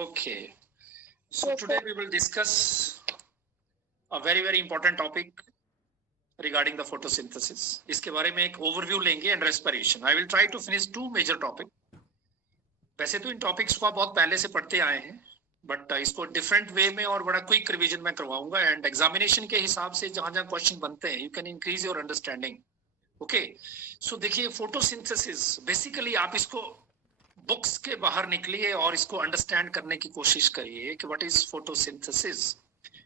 Okay. So today we will discuss a very very important topic regarding the photosynthesis. इसके बारे में एक overview लेंगे and respiration. I will try to finish two major topic. वैसे तो इन topics को आप बहुत पहले से पढ़ते आए हैं, बट इसको डिफरेंट वे में और बड़ा क्विक रिवीजन में करवाऊंगा एंड एग्जामिनेशन के हिसाब से जहां जहां क्वेश्चन बनते हैं you can increase your understanding. Okay, so देखिए फोटोसिंथेसिस बेसिकली आप इसको बुक्स के बाहर निकलिए और इसको अंडरस्टैंड करने की कोशिश करिए कि what is photosynthesis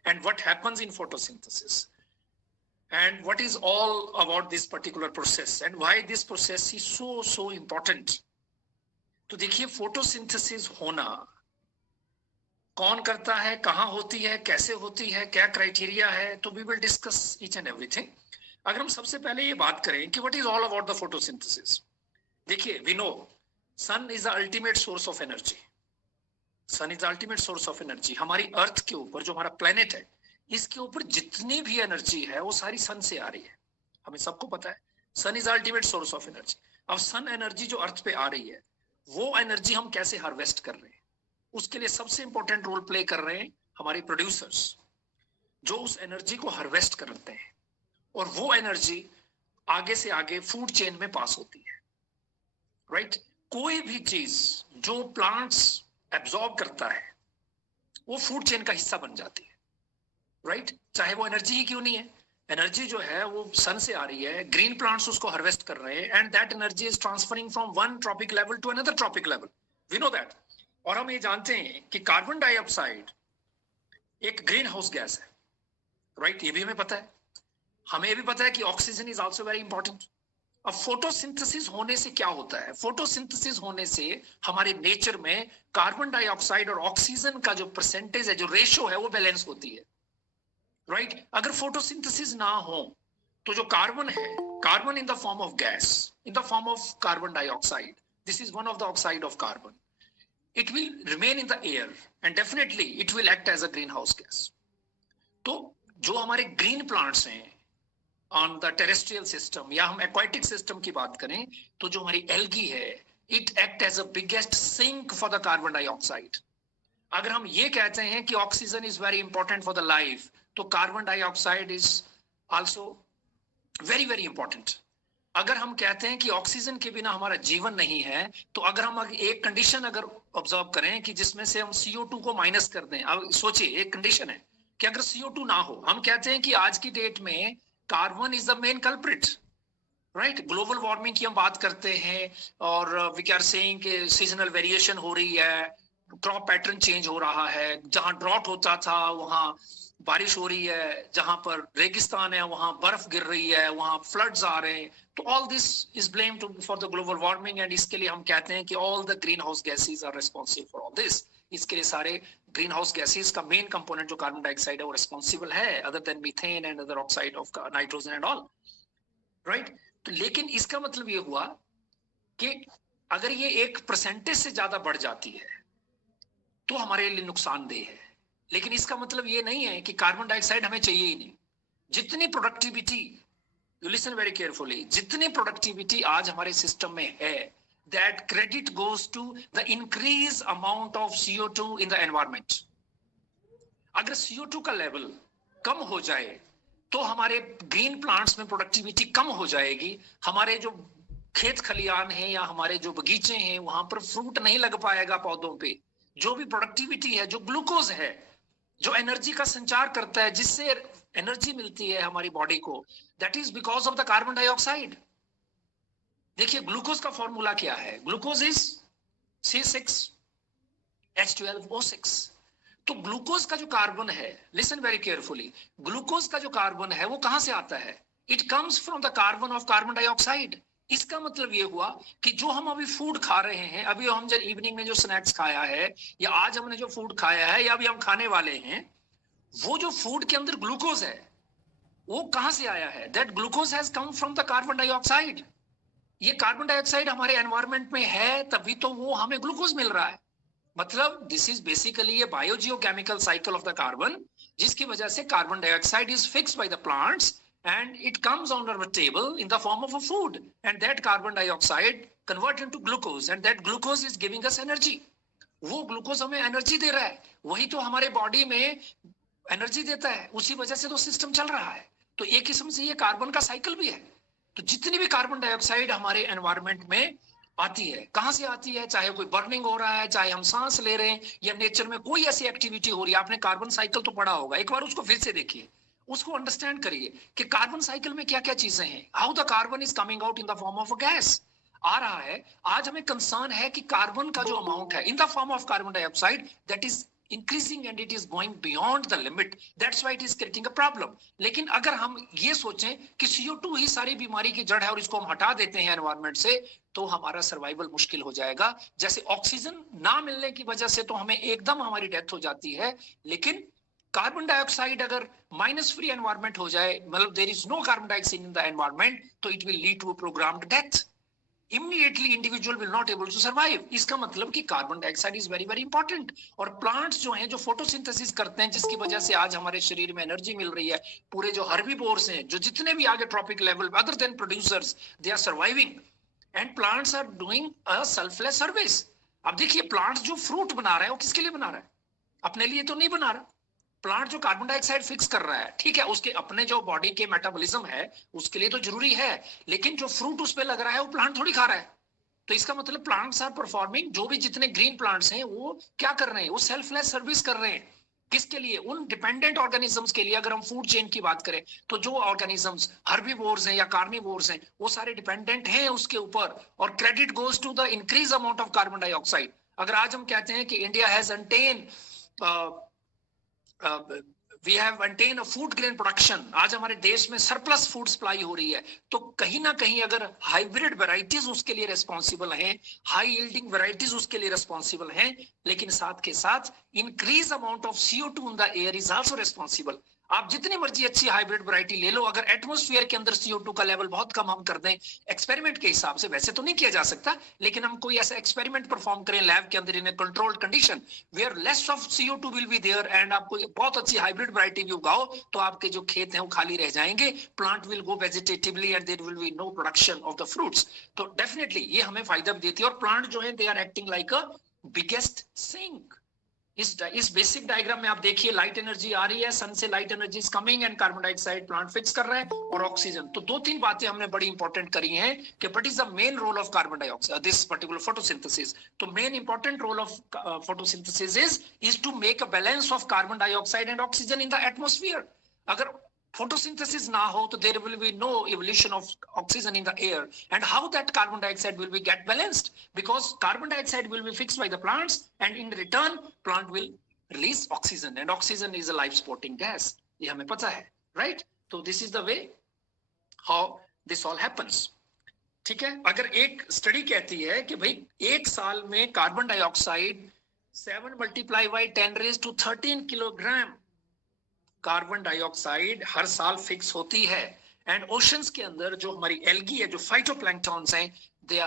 and what happens in photosynthesis and what is all about this particular process and why this process is so important. तो देखिए फोटोसिंथेसिस होना कौन करता है, कहां होती है, कैसे होती है, क्या क्राइटेरिया है, तो we will discuss each and everything. अगर हम सबसे पहले ये बात करें कि what is all about the photosynthesis. देखिए we know sun is the ultimate source of energy. Sun is the ultimate source of energy. हमारी अर्थ के ऊपर जो हमारा प्लेनेट है इसके ऊपर जितनी भी एनर्जी है वो सारी सन से आ रही है. हमें सबको पता है sun is ultimate source of energy. अब सन एनर्जी जो अर्थ पे आ रही है वो एनर्जी हम कैसे हार्वेस्ट कर रहे हैं, उसके लिए सबसे इंपॉर्टेंट रोल प्ले कर रहे हैं हमारे प्रोड्यूसर्स जो उस एनर्जी को हार्वेस्ट करते हैं और वो एनर्जी आगे से आगे फूड चेन में पास होती है. राइट कोई भी चीज जो प्लांट्स एब्जॉर्ब करता है वो फूड चेन का हिस्सा बन जाती है. राइट चाहे वो एनर्जी ही क्यों नहीं है, एनर्जी जो है वो सन से आ रही है, ग्रीन प्लांट्स उसको हार्वेस्ट कर रहे हैं and that energy is transferring from one trophic level to another trophic level. We know that. और हम ये जानते हैं कि कार्बन डाइऑक्साइड एक ग्रीन हाउस गैस है. राइट ये भी हमें पता है. हमें ये भी पता है कि oxygen is also very important. अब फोटोसिंथेसिस होने से क्या होता है, फोटोसिंथेसिस होने से हमारे नेचर में कार्बन डाइऑक्साइड और ऑक्सीजन का जो परसेंटेज है, जो रेशियो है, वो बैलेंस होती है. राइट अगर फोटोसिंथेसिस ना हो तो जो कार्बन है, carbon in the form of gas, in the form of carbon dioxide, this is one of the oxide of carbon, it will remain in the air and definitely it will act as a greenhouse gas. तो जो हमारे green plants हैं on the terrestrial system या हम aquatic system की बात करें तो जो हमारी एल्गी है it act as a biggest sink for the carbon dioxide. अगर हम ये कहते हैं कि oxygen is very important for the life तो carbon dioxide is also very very important. अगर हम कहते हैं कि ऑक्सीजन के बिना हमारा जीवन नहीं है तो अगर हम एक कंडीशन अगर ऑब्जर्व करें कि जिसमें से हम CO2 को माइनस कर दें, अब सोचिए एक कंडीशन है कि अगर CO2 ना हो, हम कहते हैं कि आज की डेट में carbon is the main culprit. Right global warming की हम बात करते हैं और वी आर सेइंग कि सीजनल वेरिएशन हो रही है, क्रॉप पैटर्न चेंज हो रहा है, जहां ड्रॉट होता था वहां बारिश हो रही है, जहां पर रेगिस्तान है वहां बर्फ गिर रही है, वहां फ्लड्स आ रहे हैं. तो all this is blame to for the global warming and इसके लिए हम कहते हैं कि all the green house gases are responsible for all this. इसके लिए सारे ग्रीन हाउस गैसेज का मेन कंपोनेंट जो कार्बन डाइऑक्साइड है वो रिस्पॉन्सिबल है, other than methane and other oxide of nitrogen and all. Right तो लेकिन इसका मतलब ये हुआ कि अगर ये एक परसेंटेज से ज्यादा बढ़ जाती है तो हमारे लिए नुकसानदेह है. लेकिन इसका मतलब ये नहीं है कि कार्बन डाइऑक्साइड हमें चाहिए ही नहीं. जितनी productivity, you listen very carefully, जितनी प्रोडक्टिविटी आज हमारे सिस्टम में है that credit goes to the increase amount of CO2 in the environment. अगर CO2 का लेवल कम हो जाए तो हमारे ग्रीन प्लांट्स में प्रोडक्टिविटी कम हो जाएगी, हमारे जो खेत खलियान है या हमारे जो बगीचे हैं वहां पर फ्रूट नहीं लग पाएगा पौधों पे. जो भी प्रोडक्टिविटी है, जो ग्लूकोज है, जो एनर्जी का संचार करता है, जिससे एनर्जी मिलती है हमारी बॉडी को, that is because of the carbon dioxide. देखिए ग्लूकोज का फॉर्मूला क्या है, ग्लूकोज इज C6H12O6. तो ग्लूकोज का जो कार्बन है, लिसन वेरी केयरफुली, ग्लूकोज का जो कार्बन है वो कहां से आता है, it comes from the carbon of carbon dioxide. इसका मतलब ये हुआ कि जो हम अभी फूड खा रहे हैं, अभी हम जब इवनिंग में जो स्नैक्स खाया है या आज हमने जो फूड खाया है या अभी हम खाने वाले हैं, वो जो फूड के अंदर ग्लूकोज है वो कहां से आया है, that glucose has come from the carbon dioxide. ये कार्बन डाइऑक्साइड हमारे एनवायरमेंट में है तभी तो वो हमें ग्लूकोज मिल रहा है. मतलब this is basically A biogeochemical cycle of the carbon, जिसकी वजह से carbon dioxide is fixed by the plants and it comes on our table in the form of a food, and that carbon dioxide converted into glucose, and that glucose is giving us energy. वो glucose हमें energy दे रहा है, वही तो हमारे body में energy देता है, उसी वजह से तो सिस्टम चल रहा है। तो एक किस्म से ये कार्बन का साइकिल भी है। तो जितनी भी कार्बन डाइऑक्साइड हमारे एनवायरनमेंट में आती है, कहां से आती है? चाहे कोई बर्निंग हो रहा है, चाहे हम सांस ले रहे हैं, या नेचर में कोई ऐसी एक्टिविटी हो रही है। आपने कार्बन साइकिल तो पढ़ा होगा, एक बार उसको फिर से देखिए, उसको अंडरस्टैंड करिए कि कार्बन साइकिल में क्या क्या चीजें हैं। How the carbon is coming out in the form of a gas आ रहा है। आज हमें कंसर्न है कि कार्बन का जो अमाउंट है इन the form of carbon dioxide, that is increasing and it is going beyond the limit, that's why it is creating a problem. लेकिन अगर हम ये सोचें कि CO2 ही सारी बीमारी की जड़ है और इसको हम हटा देते हैं एनवायरनमेंट से, तो हमारा सर्वाइवल मुश्किल हो जाएगा। जैसे ऑक्सीजन ना मिलने की वजह से तो हमें एकदम हमारी डेथ हो जाती है, लेकिन कार्बन डाइऑक्साइड अगर माइनस फ्री एनवायरनमेंट हो जाए, मतलब there is no carbon dioxide in the environment, तो it will lead to a programmed death. immediately individual will not able to survive। इसका मतलब कि carbon dioxide is very very important. और plants जो हैं, जो फोटोसिंथेसिस करते हैं, जिसकी वजह से आज हमारे शरीर में एनर्जी मिल रही है, पूरे जो हर्बीवोर्स हैं, जो जितने भी आगे trophic level other than producers, they are surviving and plants are doing a selfless service. अब देखिए, प्लांट्स जो फ्रूट बना रहा है वो किसके लिए बना रहा है? अपने लिए तो नहीं बना रहा। प्लांट जो कार्बन डाइऑक्साइड फिक्स कर रहा है, ठीक है, उसके अपने जो बॉडी के मेटाबॉलिज्म है उसके लिए तो जरूरी है, लेकिन जो फ्रूट उस पे लग रहा है वो प्लांट थोड़ी खा रहा है। तो इसका मतलब प्लांट्स आर परफॉर्मिंग, जो भी जितने ग्रीन प्लांट्स हैं वो क्या कर रहे हैं? वो सेल्फलेस सर्विस कर रहे हैं। किसके लिए? उन डिपेंडेंट ऑर्गेनिजम्स के लिए। अगर हम फूड चेन की बात करें तो जो ऑर्गेनिजम्स हर्बीवोर्स हैं या कार्निवोर्स हैं, वो सारे डिपेंडेंट हैं उसके ऊपर। और credit goes to the increase amount of carbon dioxide. अगर आज हम कहते हैं कि India has attain we have maintain a food grain production, आज हमारे देश में सरप्लस फूड सप्लाई हो रही है, तो कहीं ना कहीं अगर हाइब्रिड वैरायटीज उसके लिए रिस्पॉन्सिबल हैं, हाई यील्डिंग वैरायटीज उसके लिए रिस्पॉन्सिबल हैं, लेकिन साथ के साथ increase amount of CO2 in the air is also responsible. आप जितनी मर्जी अच्छी हाइब्रिड वैरायटी ले लो, अगर एटमॉस्फेयर के अंदर CO2 का लेवल बहुत कम हम कर दें एक्सपेरिमेंट के हिसाब से, वैसे तो नहीं किया जा सकता, लेकिन हम कोई ऐसा एक्सपेरिमेंट परफॉर्म करें लैब के अंदर in controlled condition where less of CO2 will be there, and आपको बहुत अच्छी हाइब्रिड वैरायटी भी उगाओ, तो आपके जो खेत हैं वो खाली रह जाएंगे, plant will go vegetatively and there will be no production of the fruits. तो डेफिनेटली ये हमें फायदा भी देती है। और प्लांट जो है they are acting like a biggest sink. इस बेसिक डायग्राम में आप देखिए, लाइट एनर्जी आ रही है, सन से light energy is coming and carbon dioxide plant fix कर रहा है, और ऑक्सीजन। तो दो तीन बातें हमने बड़ी इंपॉर्टेंट करी हैं कि what is the main role of carbon dioxide this particular photosynthesis. तो main important role of photosynthesis is to make a balance of carbon dioxide and oxygen in the atmosphere. अगर photosynthesis now ho, so there will be no evolution of oxygen in the air, and how that carbon dioxide will be get balanced, because carbon dioxide will be fixed by the plants, and in return plant will release oxygen, and oxygen is a life supporting gas, ye hame pata hai, right? So this is the way how this all happens। ठीक है, अगर एक study कहती है कि भाई एक साल में carbon dioxide 7 multiply by 10⁻13 kilogram carbon dioxide हर साल फिक्स होती है। एंड ओशंस के अंदर जो हमारी एल्गी है, जो फाइटोप्लैंक्टॉन्स हैं, they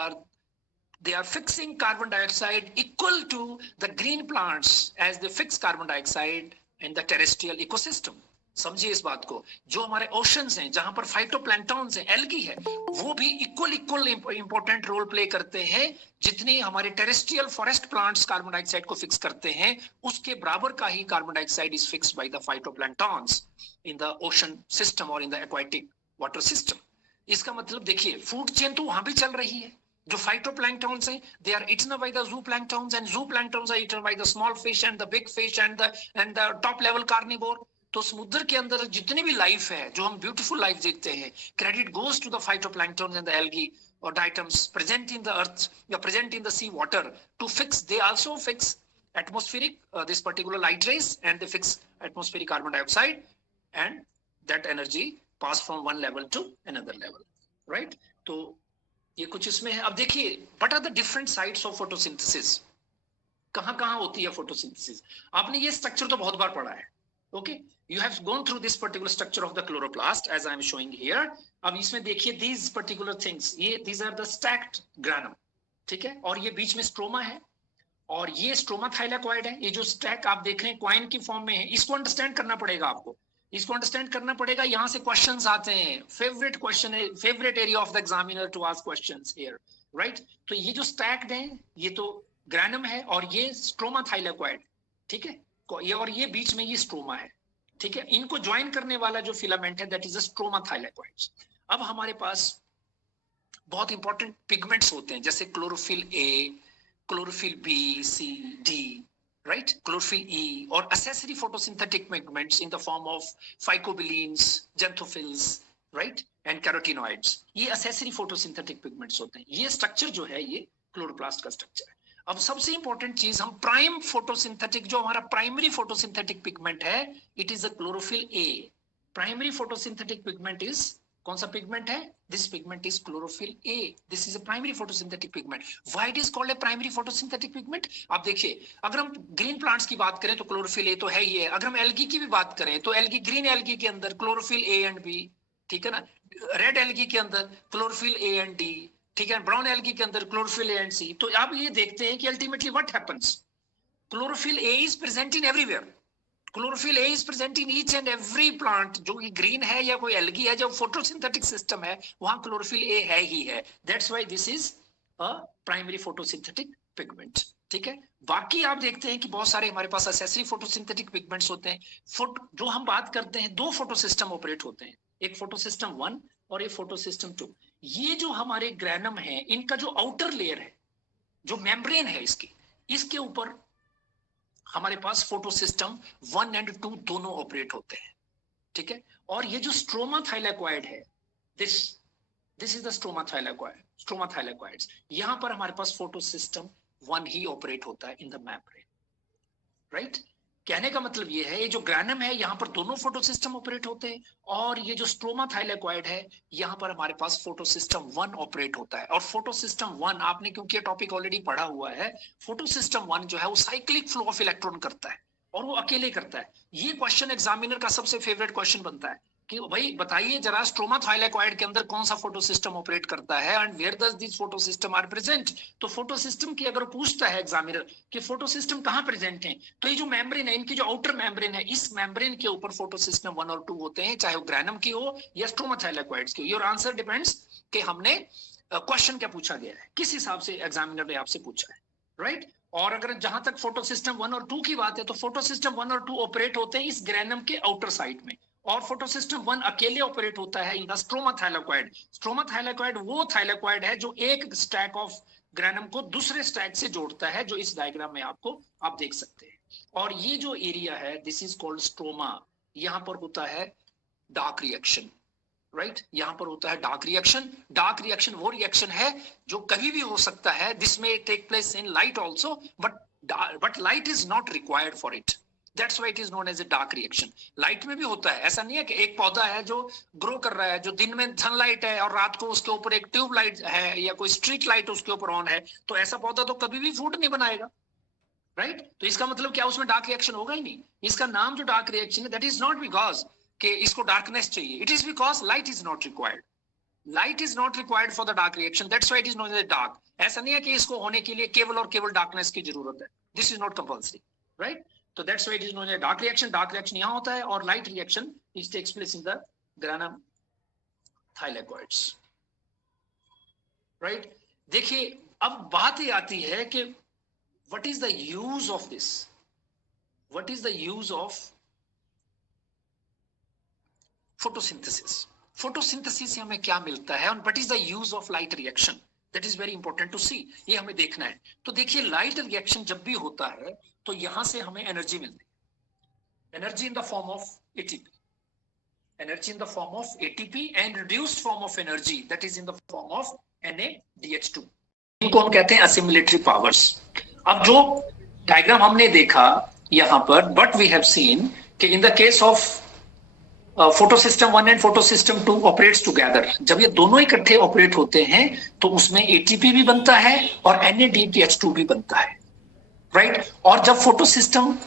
are fixing carbon dioxide equal to the green plants as they fix carbon dioxide in the terrestrial ecosystem। समझिए इस बात को, जो हमारे ओशंस हैं जहां पर फाइटोप्लैंक्टॉन्स हैं, एल्गी है, वो भी इक्वल इंपॉर्टेंट रोल प्ले करते हैं। जितनी हमारे terrestrial forest plants carbon dioxide को फिक्स करते हैं, उसके बराबर का ही carbon dioxide is fixed by the phytoplanktons in the ocean system और in the aquatic water system. इसका मतलब देखिए, फूड चेन तो वहां भी चल रही है। जो फाइटोप्लैंक्टॉन्स हैं, they are eaten by the zooplanktons, and zooplanktons are eaten by the small fish and the big fish and the top level carnivore. तो समुद्र के अंदर जितनी भी लाइफ है, जो हम ब्यूटीफुल लाइफ देखते हैं, credit goes to the phytoplanktons and the algae or atoms present in the earth or present in the sea water to fix, they also fix atmospheric this particular light rays, and they fix atmospheric carbon dioxide, and that energy pass from one level to another level, right? तो ये कुछ इसमें है। अब देखिए, what are the different sites of photosynthesis, कहाँ होती है फोटोसिंथेसिस? आपने ये स्ट्रक्चर तो बहुत बार पढ़ा है, okay? You have gone through this particular structure of the chloroplast as I am showing here। अब इसमें देखिए these particular things, ये these are the stacked granum, ठीक है, और ये बीच में स्ट्रोमा है, और ये स्ट्रोमा थाइलाकॉइड है। ये जो स्टैक आप देख रहे हैं क्वाइन की फॉर्म में है, इसको अंडरस्टैंड करना पड़ेगा आपको, इसको अंडरस्टैंड करना पड़ेगा। यहाँ से क्वेश्चंस आते हैं, फेवरेट क्वेश्चन है, favourite area of the examiner to ask questions here, right? तो ये जो स्टैक्ड है, ये तो ग्रैनम है और ये स्ट्रोमा थाइलेकोइड, ठीक है, ये और ये बीच में ये स्ट्रोमा है, ठीक है, इनको ज्वाइन करने वाला जो फिलामेंट है that is a stroma thylakoids. अब हमारे पास बहुत इंपॉर्टेंट पिगमेंट्स होते हैं जैसे chlorophyll A, chlorophyll B, C, D, right, chlorophyll E, और accessory photosynthetic pigments in the form of phycobilins, xanthophylls, right, and carotenoids. ये एसेसरी फोटोसिंथेटिक पिगमेंट्स होते हैं। ये स्ट्रक्चर जो है ये क्लोरोप्लास्ट का स्ट्रक्चर है। अब सबसे इंपॉर्टेंट चीज, हम प्राइम फोटोसिंथेटिक, जो हमारा प्राइमरी फोटोसिंथेटिक पिगमेंट है, it is a chlorophyll A. Primary photosynthetic pigment is, कौन सा पिगमेंट है? This pigment is chlorophyll A. This is a primary photosynthetic pigment. Why it is called a primary photosynthetic pigment? आप देखिए, अगर हम green plants की बात करें तो क्लोरोफिल ए तो है ही है। अगर हम एल्गी की भी बात करें तो एल्गी, ग्रीन एल्गी के अंदर क्लोरोफिल ए एंड बी, ठीक है ना। रेड एल्गी के अंदर क्लोरोफिल ए एंड डी, ठीक है। ब्राउन एल्गी के अंदर क्लोरोफिल ए एंड सी। तो आप ये देखते हैं कि ultimately what happens, chlorophyll A is present in everywhere. Chlorophyll A is present in each and every plant, जो कि ग्रीन है या कोई एल्गी है, जो फोटोसिंथेटिक सिस्टम है, वहां क्लोरोफिल ए है ही है। That's why this is a primary photosynthetic pigment, ठीक है। बाकी आप देखते हैं कि बहुत सारे हमारे पास एसेसरी फोटोसिंथेटिक पिगमेंट्स होते हैं। जो हम बात करते हैं, दो फोटोसिस्टम ऑपरेट होते हैं, एक फोटोसिस्टम 1 और एक फोटोसिस्टम 2। ये जो हमारे ग्रैनम है, इनका जो आउटर लेयर है, जो मेम्ब्रेन है इसके ऊपर हमारे पास फोटोसिस्टम 1 एंड 2 दोनों ऑपरेट होते हैं, ठीक है। और ये जो स्ट्रोमा थाइलेकोइड है, दिस इज द स्ट्रोमा थाइलेकोइड्स। यहां पर हमारे पास फोटोसिस्टम 1 ही ऑपरेट होता है इन द मेम्ब्रेन, राइट। कहने का मतलब ये है, ये जो ग्रैनम है यहाँ पर दोनों फोटोसिस्टम ऑपरेट होते हैं, और ये जो स्ट्रोमा थाइलेकोइड है यहाँ पर हमारे पास फोटोसिस्टम 1 ऑपरेट होता है। और फोटोसिस्टम 1, आपने क्योंकि ये टॉपिक ऑलरेडी पढ़ा हुआ है, फोटोसिस्टम 1 जो है वो साइक्लिक फ्लो ऑफ इलेक्ट्रॉन करता है और वो अकेले करता है। ये क्वेश्चन एग्जामिनर का सबसे फेवरेट क्वेश्चन बनता है कि भाई बताइए जरा, स्ट्रोमा थाइलेकोइड के अंदर कौन सा फोटोसिस्टम ऑपरेट करता है and where does this photosystem are present. तो फोटोसिस्टम की अगर पूछता है एग्जामिनर कि फोटोसिस्टम कहां प्रेजेंट है, तो ये जो मेम्ब्रेन है, इनकी जो आउटर मेम्ब्रेन है, इस मेम्ब्रेन के ऊपर फोटोसिस्टम 1 और 2 होते हैं, चाहे वो ग्रैनम की हो या स्ट्रोमा थाइलेकोइड्स की हो। योर आंसर डिपेंड्स कि हमने क्वेश्चन क्या पूछा गया है, किस हिसाब से एग्जामिनर ने आपसे पूछा है, राइट। और अगर जहां तक फोटोसिस्टम 1 और 2 की बात है, तो फोटोसिस्टम 1 और 2 ऑपरेट होते हैं इस ग्रैनम के आउटर साइड में, और फोटोसिस्टम 1 अकेले ऑपरेट होता है इन the stroma thylakoid. Stroma thylakoid वो थाइलेकोइड है जो एक स्टैक ऑफ ग्रैनम को दूसरे स्टैक से जोड़ता है, जो इस डायग्राम में आप देख सकते हैं। और ये जो एरिया है, दिस इज कॉल्ड स्ट्रोमा। यहां पर होता है डार्क रिएक्शन, राइट, यहां पर होता है डार्क रिएक्शन। डार्क रिएक्शन वो रिएक्शन है जो कभी भी हो सकता है, this may take place in light also, but light is not required for it. That's why it is known as a dark reaction. Light में भी होता है, ऐसा नहीं है कि एक पौधा है जो ग्रो कर रहा है, जो दिन में सनलाइट है और रात को उसके ऊपर एक ट्यूब लाइट है या कोई स्ट्रीट लाइट उसके ऊपर ऑन है, तो ऐसा पौधा तो कभी भी फूड नहीं बनाएगा, राइट। तो इसका मतलब क्या उसमें डार्क रिएक्शन होगा ही नहीं। इसका नाम जो डार्क रिएक्शन है, दैट इज नॉट बिकॉज कि इसको डार्कनेस चाहिए, it is because light is not required. Light is not required for the dark reaction, that's why it is known as dark. ऐसा नहीं है कि इसको होने के लिए केवल और केवल डार्कनेस की जरूरत है, this is not compulsory, right. तो that's why it is known as dark reaction. Dark reaction यहां होता है, और light reaction it takes place in the granum thylakoids, right. देखिए, अब बात ये आती है कि what is the use of this, what is the use of photosynthesis. Photosynthesis से हमें क्या मिलता है, और what is the use of light reaction, that is very important to सी। ये हमें देखना है। तो देखिए, लाइट रिएक्शन जब भी होता है तो यहां से हमें एनर्जी मिलती है, energy in the form of ATP, energy in the form of ATP and reduced form of energy that is in the form of NaDH2। इनको हम कहते हैं असिमुलेटरी पावर्स। अब जो डायग्राम हमने देखा यहां पर, बट वी हैव सीन कि in the case of photosystem 1 and photosystem 2 operates together, जब ये दोनों इकट्ठे ऑपरेट होते हैं तो उसमें एटीपी भी बनता है और NaDH2 भी बनता है, राइट। और जब फोटोसिस्टम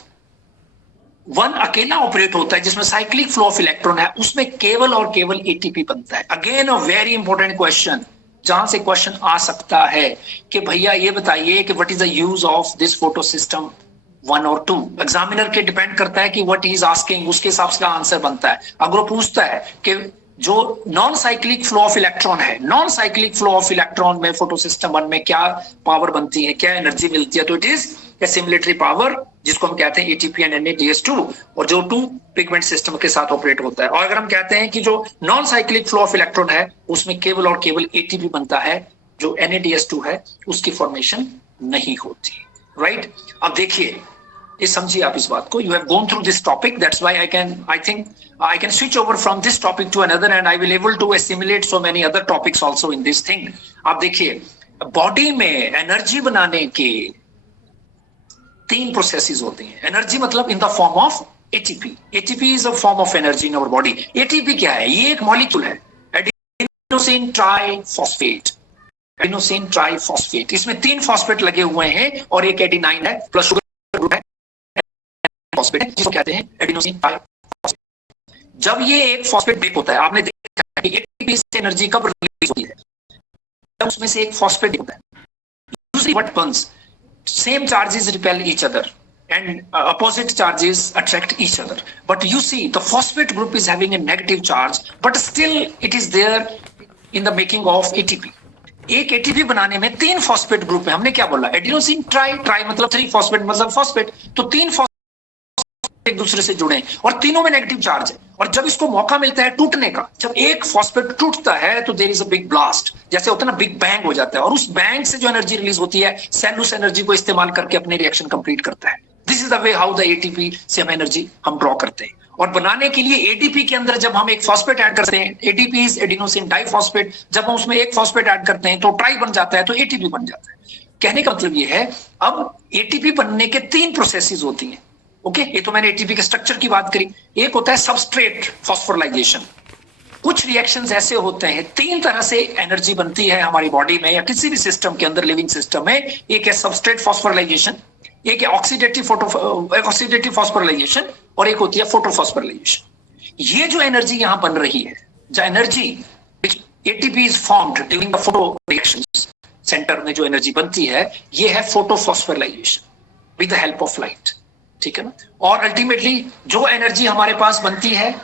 1 अकेला ऑपरेट होता है, जिसमें साइक्लिक फ्लो ऑफ इलेक्ट्रॉन है, उसमें केवल और केवल एटीपी बनता है। Again a very important question, जहां से क्वेश्चन आ सकता है कि भैया ये बताइए कि what is the use of this photosystem 1 और 2। एग्जामिनर के डिपेंड करता है कि व्हाट ही इज आस्किंग, उसके हिसाब से आंसर बनता है। अगर वो पूछता है कि जो non cyclic flow of electron है, non cyclic flow of electron में फोटोसिस्टम 1 में क्या पावर बनती है, क्या एनर्जी मिलती है, तो इट इज एसिमुलेटरी पावर, जिसको हम कहते हैं एटीपी एंड NADS2, और जो 2 पिगमेंट सिस्टम के साथ ऑपरेट होता है। और अगर हम कहते हैं कि जो non cyclic flow of electron है उसमें केवल और केवल एटीपी बनता है, जो NADS2 है उसकी फॉर्मेशन नहीं होती, राइट। अब देखिए, ये समझिए आप इस बात को, you have gone through this topic, that's why I think I can switch over from this topic to another and I will able to assimilate so many other topics also in this thing. आप देखिए, body में energy बनाने के 3 processes होती हैं। Energy मतलब in the form of ATP. ATP is a form of energy in our body. ATP क्या है? ये एक मॉलिक्यूल है, एडिनोसिन ट्राइफॉस्फेट। एडिनोसिन ट्राइफॉस्फेट, इसमें 3 फॉस्फेट लगे हुए हैं और एक एडिनाइन है प्लस शुगर ग्रुप है, फॉस्फेट, जिसको कहते हैं एडिनोसिन ट्राइफॉस्फेट। जब ये एक फॉस्फेट ब्रेक होता है, आपने देखा कि एटीपी से एनर्जी कब रिलीज होती है? जब उसमें से एक फॉस्फेट होता है। Usually what happens, same charges repel each other and opposite charges attract each other, but you see the phosphate group is having a negative charge, but still it is there in the making of ATP. एक ATP बनाने में 3 phosphate group है। हमने क्या बोला? Adenosine try मतलब 3 phosphate मतलब phosphate, तो 3 फॉस्फेट एक दूसरे से जुड़े और तीनों में नेगेटिव चार्ज है। और जब इसको मौका मिलता है टूटने का, जब एक फॉस्फेट टूटता है तो there is a big blast, जैसे होता है ना, बिग बैंग हो जाता है, और उस बैंग से जो एनर्जी रिलीज होती है, सेल उस एनर्जी को इस्तेमाल करके अपने रिएक्शन कंप्लीट करता है। This is the way how the ATP से हम एनर्जी हम ड्रॉ करते हैं। और बनाने के लिए एडीपी के अंदर जब हम एक फॉस्फेट ऐड करते हैं, एडीपी इज एडिनोसिन डाइफॉस्फेट, जब हम उसमें एक फॉस्फेट ऐड करते हैं तो ट्राई बन जाता है, तो एटीपी बन जाता है। कहने का मतलब ये है, अब एटीपी बनने के 3 प्रोसेसेस होती हैं। ओके, ये तो मैंने एटीपी के स्ट्रक्चर की बात करी। एक होता है सबस्ट्रेट फॉस्फोराइलेशन। कुछ रिएक्शंस ऐसे होते हैं, 3 तरह से एनर्जी बनती है हमारी बॉडी में या किसी भी सिस्टम के अंदर, लिविंग सिस्टम में। एक है सबस्ट्रेट फॉस्फोराइलेशन, एक है ऑक्सीडेटिव फॉस्फोराइलेशन, और एक होती है फोटोफॉस्फोराइलेशन। ये जो एनर्जी यहां बन रही है, जो energy ATP is formed during the photo reactions, centre में जो एनर्जी बनती है, ये है photophosphorylation with the help of light, ठीक है ना। और अल्टीमेटली जो एनर्जी हमारे पास बनती है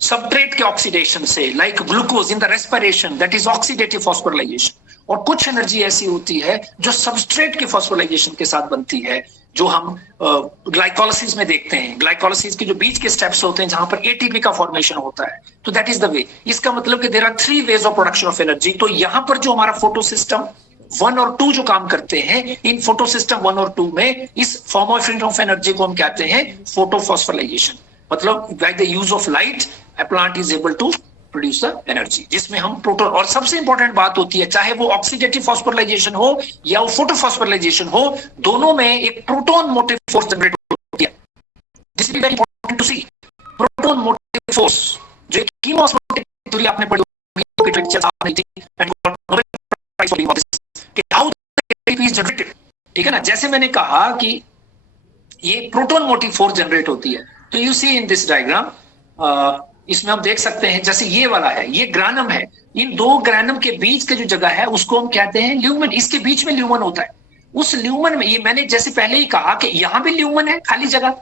सबस्ट्रेट के ऑक्सीडेशन से, like glucose in the respiration, that is oxidative phosphorylation. और कुछ एनर्जी ऐसी होती है जो सबस्ट्रेट के फॉस्फोराइलेशन के साथ बनती है, जो हम ग्लाइकोलाइसिस में देखते हैं। ग्लाइकोलाइसिस के जो बीच के स्टेप्स होते हैं जहां पर एटीपी का फॉर्मेशन होता है, तो दैट इज द वे। इसका मतलब कि there are 3 ways of production of energy. तो यहां पर जो हमारा फोटो सिस्टम 1 और 2 जो काम करते हैं, इन फोटो सिस्टम 1 और 2 में इस फॉर्म ऑफ एनर्जी को हम कहते हैं फोटोफॉस्फोराइलेशन। मतलब by the use of light a plant is able to produce the energy, जिसमें हम प्रोटॉन, और सबसे इंपॉर्टेंट बात होती है, चाहे वो ऑक्सीडेटिव फॉस्फोराइलेशन हो या वो फोटोफॉस्फोराइलेशन हो, दोनों में एक प्रोटॉन मोटिव फोर्स जनरेट होती है। This is very important to see. Proton motive force जो कीमोस्मोटिक थ्योरी आपने पढ़ी होगी, ठीक है ना। जैसे मैंने कहा कि ये प्रोटॉन मोटिव फोर्स जनरेट होती है, तो you see in this diagram, इसमें हम देख सकते हैं, जैसे ये वाला है, ये ग्रानम है, इन 2 ग्रानम के बीच के जो जगह है उसको हम कहते हैं ल्यूमन। इसके बीच में ल्यूमन होता है। उस ल्यूमन में, ये मैंने जैसे पहले ही कहा कि यहां भी ल्यूमन है, खाली जगह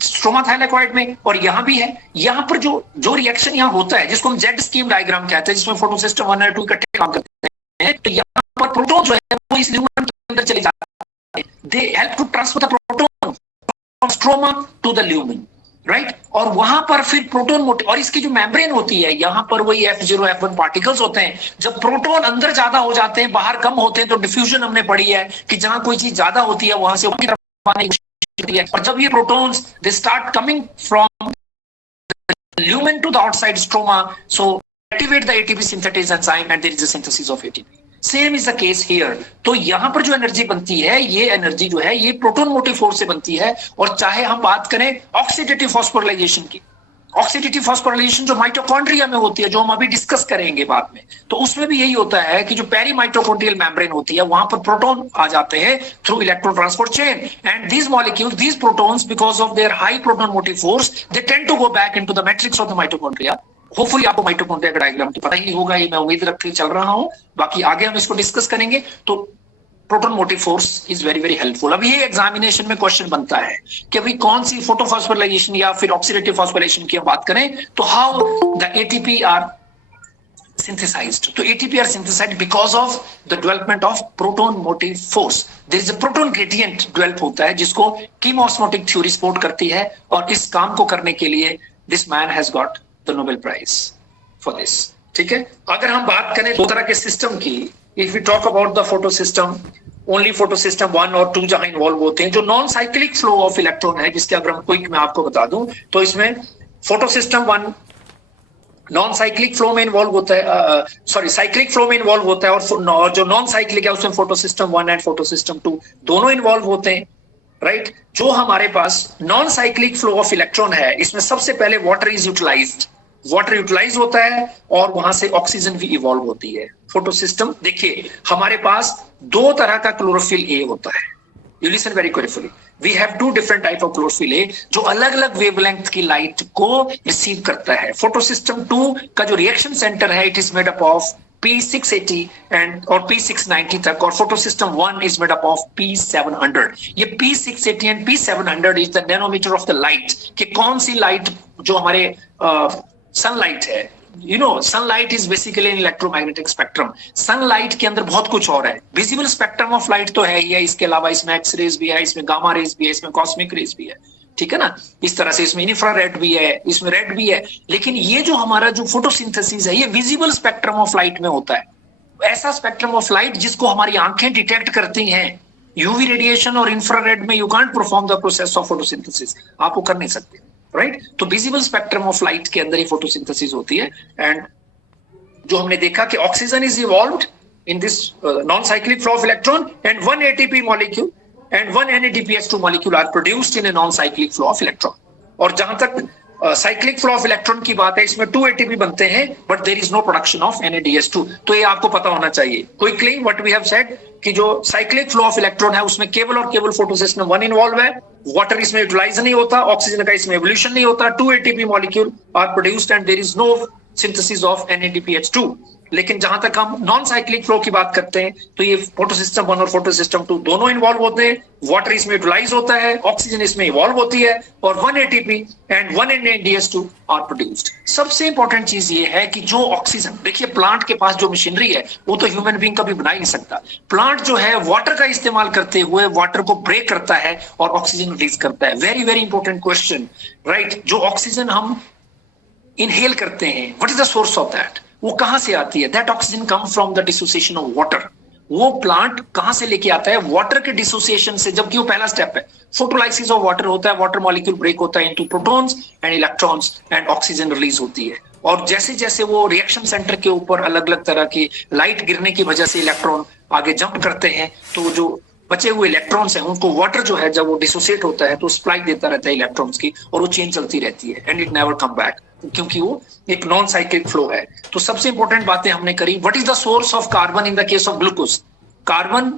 स्ट्रोमा थाइलेकॉइड में, और यहां भी है। यहां पर जो रिएक्शन यहां होता है, जिसको हम जेड स्कीम डायग्राम कहते हैं, जिसमें फोटो सिस्टम 1 और 2 इकट्ठे काम करते हैं, तो यहां पर प्रोटॉन जो है वो इस ल्यूमन के अंदर चले जाते हैं। They help to transfer the proton from stroma to the lumen, right. और वहां पर फिर प्रोटॉन मोटिव, और इसकी जो मेम्ब्रेन होती है, यहां पर वही F0 F1 पार्टिकल्स होते हैं। जब प्रोटॉन अंदर ज्यादा हो जाते हैं, बाहर कम होते हैं, तो डिफ्यूजन हमने पढ़ी है कि जहां कोई चीज ज्यादा होती है वहां से है। और जब ये protons they start coming from lumen to the outside stroma, so activate the ATP synthesis enzyme and there is a synthesis of ATP. Same is the case here. तो यहां पर जो एनर्जी बनती है, ये एनर्जी जो है ये प्रोटॉन मोटिव फोर्स से बनती है। और चाहे हम बात करें ऑक्सीडेटिव फॉस्फोराइलेशन की, ऑक्सीडेटिव फॉस्फोराइलेशन जो माइटोकॉन्ड्रिया में होती है, जो हम अभी डिस्कस करेंगे बाद में, तो उसमें भी यही होता है कि जो पेरी माइटोकॉन्ड्रियल मेम्ब्रेन होती है, वहां पर प्रोटॉन आ जाते हैं through electron transport chain, and these molecules, these protons, because of their high proton motive force, they tend to go back into the matrix of the mitochondria. Hopefully आपको mitochondria का diagram तो पता ही होगा, ये मैं उम्मीद रख के चल रहा हूं, बाकी आगे हम इसको डिस्कस करेंगे। तो proton motive force is very very helpful. अब ये एग्जामिनेशन में क्वेश्चन बनता है कि अभी कौन सी फोटोफॉस्फोराइलेशन या फिर ऑक्सीडेटिव फॉस्फोराइलेशन की हम बात करें तो how the ATP are synthesized. तो ATP are synthesized because of the development of proton motive force. There is a proton gradient develop होता है जिसको कीम ऑस्मोटिक थ्योरी सपोर्ट करती है, और इस काम को करने के लिए this man has got the Nobel Prize for this. ठीक है, अगर हम बात करें दो तरह के सिस्टम की, if we talk about the photo system, only photo system 1 और 2 जहां इन्वॉल्व होते हैं, जो non cyclic flow of electron है, जिसके अगर हम क्विक में आपको बता दूं तो इसमें photo system 1 non cyclic flow में इन्वॉल्व होता है, सॉरी साइक्लिक फ्लो में इन्वॉल्व होता है, और जो नॉन साइक्लिक है उसमें photo system 1 and photo system 2 दोनों इन्वॉल्व होते हैं, राइट। जो हमारे पास non cyclic flow of electron है, इसमें सबसे पहले water is utilized, water utilize होता है और वहां से ऑक्सीजन भी इवॉल्व होती है। फोटो सिस्टम देखिए, हमारे पास दो तरह का क्लोरोफिल ए होता है, you listen very carefully, we have two different type of chlorophyll A जो अलग अलग वेवलेंथ की लाइट को रिसीव करता है। फोटो सिस्टम 2 का जो रिएक्शन सेंटर है, it is made up of P680 and और P690 तक, और photo system 1 is made up of P700। ये P680 and P700 is the nanometre of the light, कि कौन सी लाइट जो हमारे सनलाइट है, you know sunlight is basically an electromagnetic spectrum। Sunlight के अंदर बहुत कुछ और है, विजिबल स्पेक्ट्रम ऑफ लाइट तो है ही है, इसके अलावा इसमें एक्स रेज भी है, इसमें गामा रेज भी है, इसमें कॉस्मिक रेज भी है, ठीक है ना, इस तरह से इसमें इंफ्रारेड भी है, इसमें रेड भी है। लेकिन ये जो हमारा जो फोटोसिंथेसिस है, ये विजिबल स्पेक्ट्रम ऑफ लाइट में होता है, ऐसा स्पेक्ट्रम ऑफ लाइट जिसको हमारी आंखें डिटेक्ट करती हैं। यूवी रेडिएशन और इंफ्रारेड में you can't perform the process of photosynthesis, आप वो कर नहीं सकते, राइट। तो विजिबल स्पेक्ट्रम ऑफ लाइट के अंदर ही फोटोसिंथेसिस होती है। एंड जो हमने देखा कि oxygen is evolved in this non cyclic flow of electron, and 1 ATP molecule and 1 NADPH2 molecule are produced in a non cyclic flow of electron. और जहां तक साइक्लिक फ्लो ऑफ इलेक्ट्रॉन की बात है, इसमें 2 ATP बनते हैं, but there is no production of NADH2। तो ये आपको पता होना चाहिए quickly what we have said, कि जो साइक्लिक फ्लो ऑफ इलेक्ट्रॉन है उसमें केवल और केवल फोटो सिस्टम 1 इन्वॉल्व है, वाटर इसमें यूटिलाइज नहीं होता, ऑक्सीजन का इसमें एवोल्यूशन नहीं होता, 2 ATP molecule are produced and there is no synthesis of NADPH2। लेकिन जहां तक हम नॉन साइक्लिक फ्लो की बात करते हैं तो ये फोटो सिस्टम 1 और फोटो सिस्टम 2 दोनों इन्वॉल्व होते हैं, वाटर इसमें यूटिलाइज होता है, ऑक्सीजन इसमें इवॉल्व होती है, और 1 ATP and 1 NADH2 are produced. सबसे इंपॉर्टेंट चीज ये है कि जो ऑक्सीजन, देखिए प्लांट के पास जो मशीनरी है वो तो ह्यूमन बीइंग कभी बना ही नहीं सकता। प्लांट जो है वाटर का इस्तेमाल करते हुए वाटर को ब्रेक करता है और ऑक्सीजन रिलीज करता है। Very very important question, right. जो ऑक्सीजन हम इनहेल करते हैं, what is the source of that, वो कहां से आती है? That oxygen come from the dissociation of water. वो प्लांट कहां से लेके आता है? वाटर के डिसोसिएशन से, जबकि वो पहला स्टेप है। फोटोलाइसिस ऑफ वाटर होता है, वाटर मॉलिक्यूल ब्रेक होता है into protons and electrons and oxygen release होती है। और जैसे जैसे वो रिएक्शन सेंटर के ऊपर अलग अलग तरह की लाइट गिरने की वजह से इलेक्ट्रॉन आगे जंप करते हैं, तो जो बचे हुए इलेक्ट्रॉन्स हैं उनको वाटर जो है जब वो डिसोसिएट होता है तो सप्लाई देता रहता है इलेक्ट्रॉन्स की, और वो चेन चलती रहती है and it never come back, क्योंकि वो एक नॉन साइक्लिक फ्लो है। तो सबसे इंपॉर्टेंट बातें हमने करी। What is the source of carbon in the case of glucose? Carbon,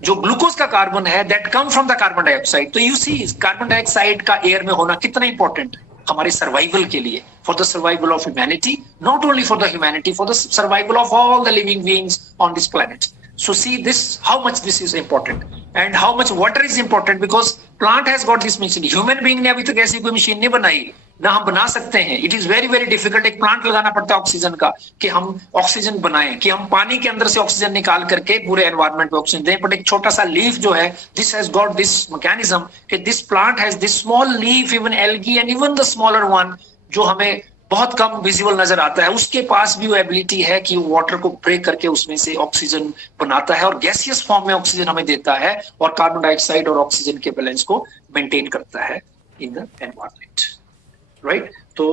जो ग्लूकोज का कार्बन है, that come from the carbon dioxide. तो यू सी कार्बन डाइऑक्साइड का एयर में होना कितना इंपॉर्टेंट है हमारे सर्वाइवल के लिए, for the survival of humanity, not only for the humanity, for the survival of all the living beings on this planet. So see this, how much this is important and how much water is important, because plant has got this machine. Human being ने अभी तक ऐसी कोई machine नहीं बनाई, ना हम बना सकते हैं। It is very very difficult। एक प्लांट लगाना पड़ता है ऑक्सीजन का, कि हम ऑक्सीजन बनाएं, कि हम पानी के अंदर से ऑक्सीजन निकाल करके पूरे एनवायरनमेंट में ऑक्सीजन दें। बट एक छोटा सा लीफ जो है, this has got this mechanism कि this plant has this small leaf, even algae and even the smaller one, जो हमें बहुत कम विजिबल नजर आता है, उसके पास भी वो एबिलिटी है कि वो वाटर को ब्रेक करके उसमें से ऑक्सीजन बनाता है और गैसियस फॉर्म में ऑक्सीजन हमें देता है, और कार्बन डाइऑक्साइड और ऑक्सीजन के बैलेंस को मेंटेन करता है इन द एनवायरनमेंट, राइट। तो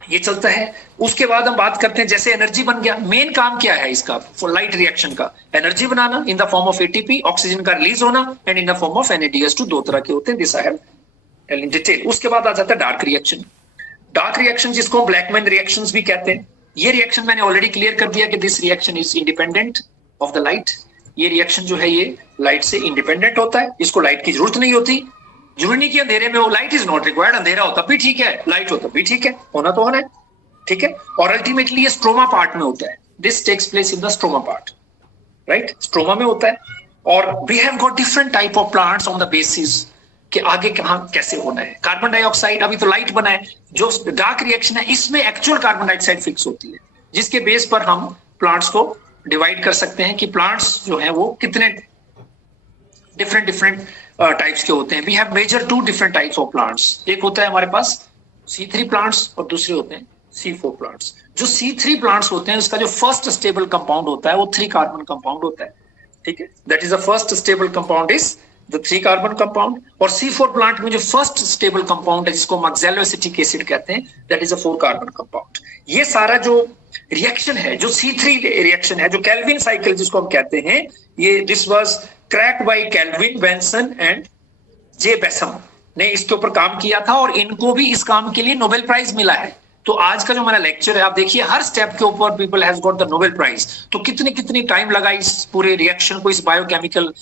ये चलता है। उसके बाद हम बात करते हैं, जैसे एनर्जी बन गया, मेन काम क्या है इसका? लाइट रिएक्शन का एनर्जी बनाना in the form of ATP, oxygen का रिलीज होना, and in the form of NADH2। दो तरह के होते हैं, this I have tell in detail. उसके बाद आ जाता है डार्क रिएक्शन। डार्क रिएक्शन जिसको ब्लैकमैन रिएक्शंस भी कहते हैं। ये रिएक्शन मैंने ऑलरेडी क्लियर कर दिया कि this reaction is independent of the light. ये रिएक्शन जो है ये लाइट से इंडिपेंडेंट होता है, इसको लाइट की जरूरत नहीं होती। जरूरी नहीं कि अंधेरे में हो, लाइट इज नॉट रिक्वायर्ड। अंधेरा होता भी ठीक है, लाइट होता भी ठीक है, होना तो होना है, ठीक है। और अल्टीमेटली ये स्ट्रोमा पार्ट में होता है। This takes place in the stroma part, right. Stroma में होता है। और we have got different type of plants on the basis कि आगे कहाँ कैसे होना है। कार्बन डाइऑक्साइड अभी तो लाइट बना है, जो डार्क रिएक्शन है इसमें एक्चुअल कार्बन डाइऑक्साइड फिक्स होती है, जिसके बेस पर हम प्लांट्स को डिवाइड कर सकते हैं कि प्लांट्स जो है वो कितने डिफरेंट टाइप्स के होते हैं। We have major 2 different types of plants. एक होता है हमारे पास C3 प्लांट्स और दूसरे होते हैं C4 प्लांट्स। जो C3 प्लांट्स होते हैं उसका जो फर्स्ट स्टेबल कंपाउंड होता है वो 3 कार्बन कंपाउंड होता है, ठीक है। That is the first stable compound is the 3 carbon compound. और C4 प्लांट में जो फर्स्ट स्टेबल कंपाउंड है जिसको हम ऑक्सैलोएसिटिक एसिड कहते हैं, that is a 4 carbon compound. ये सारा जो रिएक्शन है, जो C3 रिएक्शन है, जो केल्विन साइकिल जिसको हम कहते हैं, ये this was cracked by Calvin, Benson and J Bassham ने इसके ऊपर काम किया था और इनको भी इस काम के लिए नोबेल प्राइज मिला है। तो आज का जो हमारा लेक्चर है, आप देखिए हर स्टेप के ऊपर people has got the Nobel prize. तो कितनी टाइम लगा इस पूरे रिएक्शन को, इस बायोकेमिकल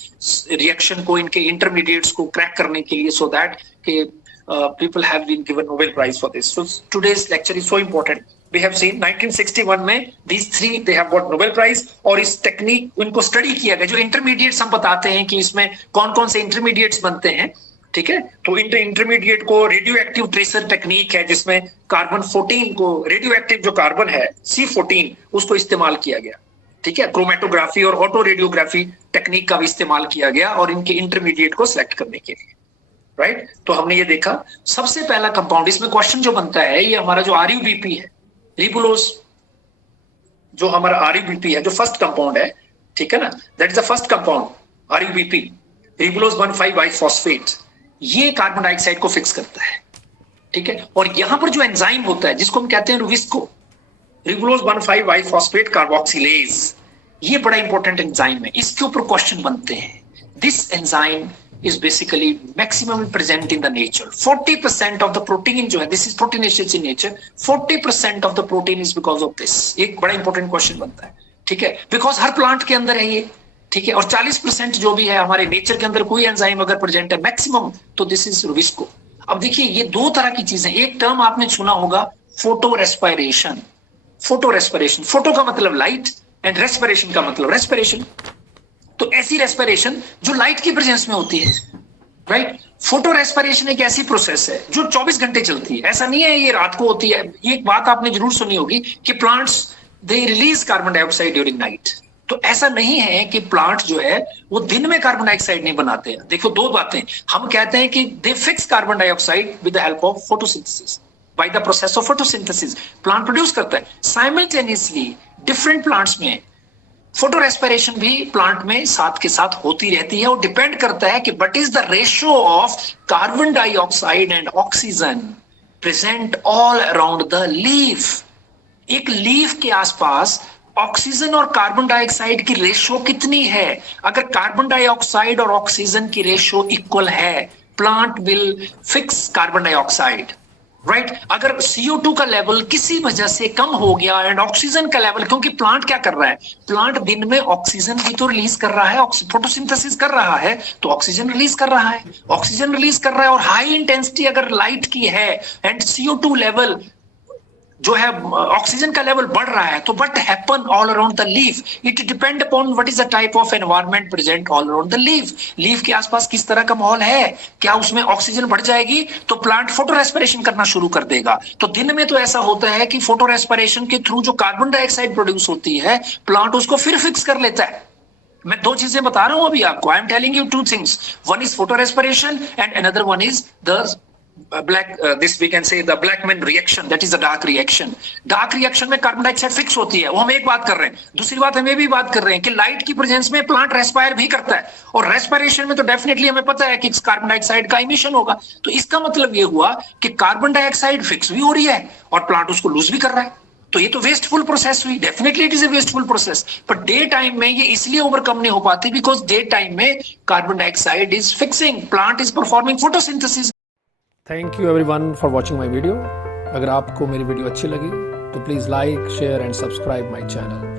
रिएक्शन को, इनके इंटरमीडिएट्स को क्रैक करने के लिए, सो दैट के people have been given Nobel Prize for this. So today's lecture is so important. We have seen 1961 में these 3 they have got Nobel Prize और इस टेक्निक उनको स्टडी किया गया। जो इंटरमीडिएट्स हम बताते हैं कि इसमें कौन कौन से इंटरमीडिएट्स बनते हैं, ठीक है। तो इंटरमीडिएट को रेडियो एक्टिव ट्रेसर टेक्निक है जिसमें कार्बन 14 को, रेडियो एक्टिव जो कार्बन है C14 उसको इस्तेमाल किया गया, ठीक है। क्रोमेटोग्राफी और ऑटो रेडियोग्राफी टेक्निक का भी इस्तेमाल किया गया और इनके इंटरमीडिएट को सिलेक्ट करने के लिए, राइट। तो हमने ये देखा सबसे पहला कंपाउंड, इसमें क्वेश्चन जो बनता है ये हमारा जो RUBP है, रिबुलोज, जो हमारा RUBP है जो फर्स्ट कंपाउंड है, ठीक है ना, that is the first compound RUBP, ribulose 1,5 biphosphate. ये कार्बन डाइऑक्साइड को फिक्स करता है, ठीक है। और यहां पर जो एंजाइम होता है जिसको हम कहते हैं रुबिस्को, रिबुलोज 1,5 बाइफॉस्फेट कार्बोक्सिलेज, ये बड़ा इंपॉर्टेंट एंजाइम है, इसके ऊपर क्वेश्चन बनते हैं। This enzyme is basically maximum present in the nature. 40% of the protein जो है, this is proteinaceous in nature, 40% of the protein is because of this. एक बड़ा important question बनता है, ठीक है, because हर plant के अंदर है ये, ठीक है। और 40% जो भी है हमारे नेचर के अंदर कोई एंजाइम अगर प्रेजेंट है मैक्सिमम, तो दिस इज रुबिस्को। अब देखिए ये 2 तरह की चीजें, एक टर्म आपने सुना होगा photo respiration. Photo respiration, photo का मतलब लाइट एंड रेस्पिरेशन का मतलब रेस्पिरेशन। तो ऐसी रेस्पिरेशन जो लाइट की प्रेजेंस में होती है, राइट। फोटो रेस्पिरेशन एक ऐसी प्रोसेस है जो 24 घंटे चलती है, ऐसा नहीं है ये रात को होती है। एक बात आपने जरूर सुनी होगी कि plants they release carbon dioxide during night. तो ऐसा नहीं है कि प्लांट जो है वो दिन में कार्बन डाइऑक्साइड नहीं बनाते हैं। देखो 2 बातें, हम कहते हैं कि दे fix carbon dioxide with the help of photosynthesis, by the process of photosynthesis plant produce करता है। साइमल्टेनियसली डिफरेंट प्लांट्स में फोटो रेस्पिरेशन भी प्लांट में साथ के साथ होती रहती है और डिपेंड करता है कि what is the ratio of carbon dioxide and oxygen present all around the leaf. एक लीफ के आसपास ऑक्सीजन और कार्बन डाइऑक्साइड की रेशियो कितनी है? अगर कार्बन डाइऑक्साइड और ऑक्सीजन की रेशियो इक्वल है, plant will fix carbon dioxide, right. अगर CO2 का लेवल किसी वजह से कम हो गया एंड ऑक्सीजन का लेवल, क्योंकि प्लांट क्या कर रहा है, प्लांट दिन में ऑक्सीजन भी तो रिलीज कर रहा है, फोटोसिंथेसिस कर रहा है, तो ऑक्सीजन रिलीज कर रहा है, ऑक्सीजन रिलीज कर रहा है। और हाई इंटेंसिटी अगर लाइट की है एंड CO2 लेवल जो है, ऑक्सीजन का लेवल बढ़ रहा है, तो what happen all around the leaf, it depend upon what is the type of environment present all around the leaf. Leaf के आसपास किस तरह का माहौल है, क्या उसमें ऑक्सीजन बढ़ जाएगी तो प्लांट फोटो रेस्पिरेशन करना शुरू कर देगा। तो दिन में तो ऐसा होता है कि फोटो रेस्पिरेशन के थ्रू जो कार्बन डाइऑक्साइड प्रोड्यूस होती है, प्लांट उसको फिर फिक्स कर लेता है। मैं 2 चीजें बता रहा हूं अभी आपको, I am telling you 2 things, one is photo respiration and another one is the this we can say the Blackman reaction, that is the dark reaction. Dark reaction में कार्बन डाइऑक्साइड फिक्स होती है, वो हम एक बात कर रहे हैं। दूसरी बात हम ये भी बात कर रहे हैं कि लाइट की प्रेजेंस में प्लांट रेस्पायर भी करता है, और रेस्पिरेशन में तो डेफिनेटली हमें पता है कि कार्बन डाइऑक्साइड का इमिशन होगा। तो इसका मतलब ये हुआ कि कार्बन डाइऑक्साइड फिक्स भी हो रही है और प्लांट उसको लूज भी कर रहा है। तो ये तो वेस्टफुल प्रोसेस हुई, definitely it is a wasteful process. Per day time में ये इसलिए ओवरकम नहीं हो पाती बिकॉज डे टाइम में carbon dioxide is fixing, plant is performing photosynthesis. Thank you everyone for watching my video. अगर आपको मेरी वीडियो अच्छी लगी तो please like, share and subscribe my channel.